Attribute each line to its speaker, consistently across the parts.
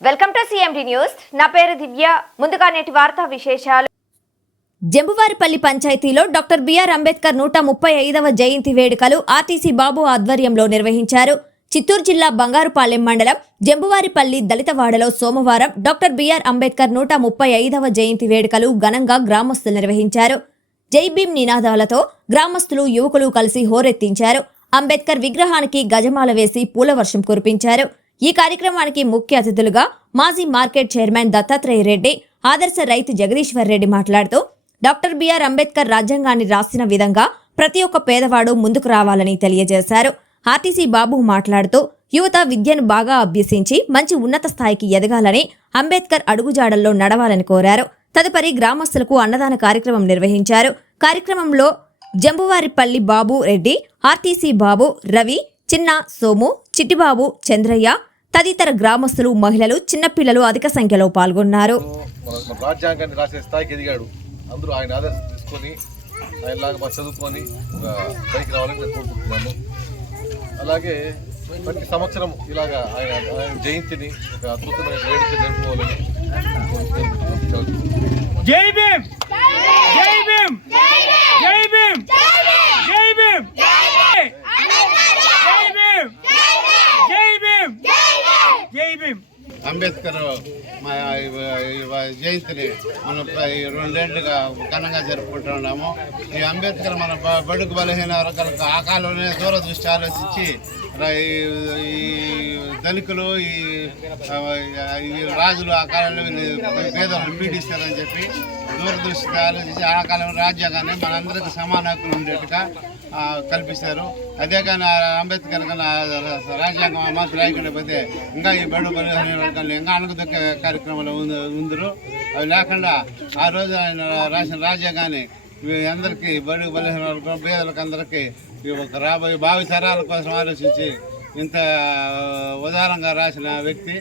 Speaker 1: Welcome to CMD news. నా పేరు దివ్య. ముందుగా నేటి వార్తా విశేషాలు. జంబువారిపల్లి పంచాయతీలో డాక్టర్ బిఆర్ అంబేద్కర్ నూట ముప్పై ఐదవ జయంతి వేడుకలు ఆర్టీసీ బాబు ఆధ్వర్యంలో నిర్వహించారు. చిత్తూరు జిల్లా బంగారుపాలెం మండలం జంబువారిపల్లి దళితవాడలో సోమవారం డాక్టర్ బిఆర్ అంబేద్కర్ నూట ముప్పై ఐదవ జయంతి వేడుకలు ఘనంగా గ్రామస్తులు నిర్వహించారు. జై భీమ్ నినాదాలతో గ్రామస్తులు యువకులు కలిసి హోరెత్తించారు. అంబేద్కర్ విగ్రహానికి గజమాల వేసి పూలవర్షం కురిపించారు. ఈ కార్యక్రమానికి ముఖ్య అతిథులుగా మాజీ మార్కెట్ చైర్మన్ దత్తాత్రేయ రెడ్డి ఆదర్శ రైతు జగదీశ్వర్ రెడ్డి మాట్లాడుతూ డాక్టర్ బిఆర్ అంబేద్కర్ రాజ్యాంగాన్ని రాసిన విధంగా ప్రతి ఒక్క పేదవాడు ముందుకు రావాలని తెలియజేశారు. ఆర్టీసీ బాబు మాట్లాడుతూ యువత విద్యను బాగా అభ్యసించి మంచి ఉన్నత స్థాయికి ఎదగాలని అంబేద్కర్ అడుగుజాడల్లో నడవాలని కోరారు. తదుపరి గ్రామస్తులకు అన్నదాన కార్యక్రమం నిర్వహించారు. కార్యక్రమంలో జంబువారిపల్లి బాబు రెడ్డి ఆర్టీసీ బాబు రవి చిన్న సోము చిట్టిబాబు చంద్రయ్య తదితర గ్రామస్తులు మహిళలు చిన్నపిల్లలు అధిక సంఖ్యలో పాల్గొన్నారు.
Speaker 2: రాజ్యాంగాన్ని రాసే స్థాయికి ఎదిగాడు. అందరూ ఆయన ఆదర్శం తీసుకొని ఆయనలాగా చదువుకొని పైకి రావాలని నేను కోరుకుంటున్నాను అలాగే ప్రతి సంవత్సరం ఇలాగా ఆయన ఆయన జయంతిని ఒక అద్భుతమైన వేడుక జరుపుకోవాలని కోరుకుంటున్నాను.
Speaker 3: జై భీమ్ జై భీమ్ జై భీమ్ జై భీమ్ జై భీమ్ జై భీమ్ జై భీమ్
Speaker 4: అంబేద్కర్ జయంతిని మనం రెండేళ్ళుగా ఘనంగా జరుపుకుంటున్నాము. ఈ అంబేద్కర్ మన బడుకు బడుగు బలహీన వర్గాలకు ఆ కాలంలోనే దూరదృష్టి ఆలోచించి ఈ- దళితులు ఈ ఈ రాజులు ఆ కాలంలో పేదలను పీడిస్తారని చెప్పి దూరదృష్టి ఆలోచించి ఆ కాలంలో రాజ్యాంగాన్ని మనందరికీ సమాన హక్కులు ఉండేట్టుగా కల్పిస్తారు. అదే కానీ అంబేద్కర్ కన్నా రాజ్యాంగం మాత్రం రాయకపోతే ఇంకా ఈ బడు బలహీన వర్గాలు ఇంకా అణగదొక్కే కార్యక్రమాలు ఉంది ఉందరు. అవి లేకుండా ఆ రోజు ఆయన రాసిన రాజ్యాంగాన్ని అందరికీ బడుగు బలహీన వర్గం పేదలకు అందరికీ ఈ రాబోయే భావి తరాల కోసం ఆలోచించి ఇంత ఉదారంగా రాసిన వ్యక్తి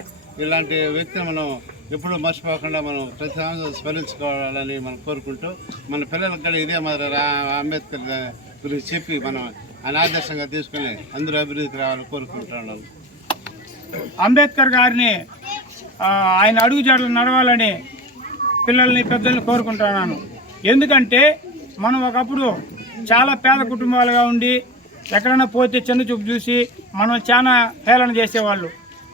Speaker 4: ఇలాంటి వ్యక్తిని మనం ఎప్పుడూ మర్చిపోకుండా మనం ప్రతి సంవత్సరం స్మరించుకోవాలని మనం కోరుకుంటూ మన పిల్లలకు కూడా ఇదే మన రా అంబేద్కర్ గురించి చెప్పి మనం ఆయన ఆదర్శంగా తీసుకొని అందరూ అభివృద్ధికి రావాలని కోరుకుంటున్నాం
Speaker 3: అంబేద్కర్ గారిని ఆయన అడుగుజాడలు నడవాలని పిల్లల్ని పెద్దల్ని కోరుకుంటున్నాను. ఎందుకంటే మనం ఒకప్పుడు చాలా పేద కుటుంబాలుగా ఉండి ఎక్కడైనా పోతే చిన్న చూపు చూసి మనం చాలా హేళన చేసేవాళ్ళు.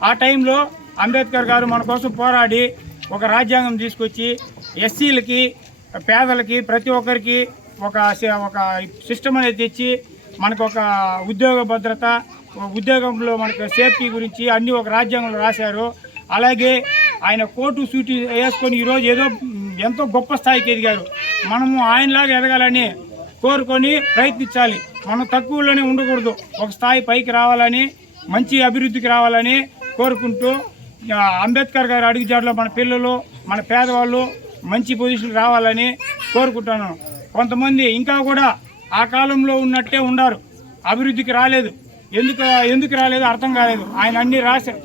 Speaker 3: ఆ టైంలో అంబేద్కర్ గారు మన కోసం పోరాడి ఒక రాజ్యాంగం తీసుకొచ్చి ఎస్సీలకి పేదలకి ప్రతి ఒక్కరికి ఒక ఒక సిస్టమ్ అనేది తెచ్చి మనకు ఒక ఉద్యోగ భద్రత ఉద్యోగంలో మనకు సేఫ్టీ గురించి అన్ని ఒక రాజ్యాంగంలో రాశారు. అలాగే ఆయన కోటు సూటి వేసుకొని ఈరోజు ఏదో ఎంతో గొప్ప స్థాయికి ఎదిగారు. మనము ఆయనలాగా ఎదగాలని కోరుకొని ప్రయత్నించాలి. మనం తక్కువలోనే ఉండకూడదు. ఒక స్థాయి పైకి రావాలని మంచి అభివృద్ధికి రావాలని కోరుకుంటూ అంబేద్కర్ గారి అడుగుజాడలో మన పిల్లలు మన పేదవాళ్ళు మంచి పొజిషన్ రావాలని కోరుకుంటున్నాను. కొంతమంది ఇంకా కూడా ఆ కాలంలో ఉన్నట్టే ఉన్నారు అభివృద్ధికి రాలేదు. ఎందుకు ఎందుకు రాలేదు అర్థం కాలేదు. ఆయన అన్ని రాశారు.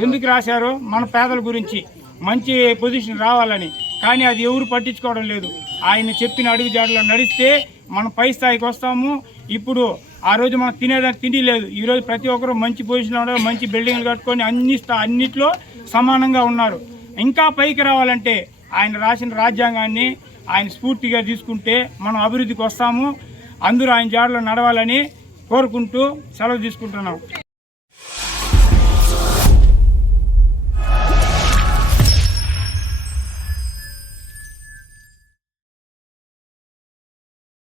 Speaker 3: ఎందుకు రాశారు? మన పేదల గురించి. మంచి పొజిషన్ రావాలని. కానీ అది ఎవరు పట్టించుకోవడం లేదు. ఆయన చెప్పిన అడుగు జాడలో నడిస్తే మనం పై స్థాయికి వస్తాము. ఇప్పుడు ఆ రోజు మనం తినేదానికి తిండి లేదు. ఈరోజు ప్రతి ఒక్కరు మంచి పొజిషన్లో ఉన్నారు. మంచి బిల్డింగ్లు కట్టుకొని అన్ని అన్నిట్లో సమానంగా ఉన్నారు. ఇంకా పైకి రావాలంటే ఆయన రాసిన రాజ్యాంగాన్ని ఆయన స్ఫూర్తిగా తీసుకుంటే మనం అభివృద్ధికి వస్తాము. అందరూ ఆయన జాడలో నడవాలని కోరుకుంటూ సెలవు తీసుకుంటున్నాం.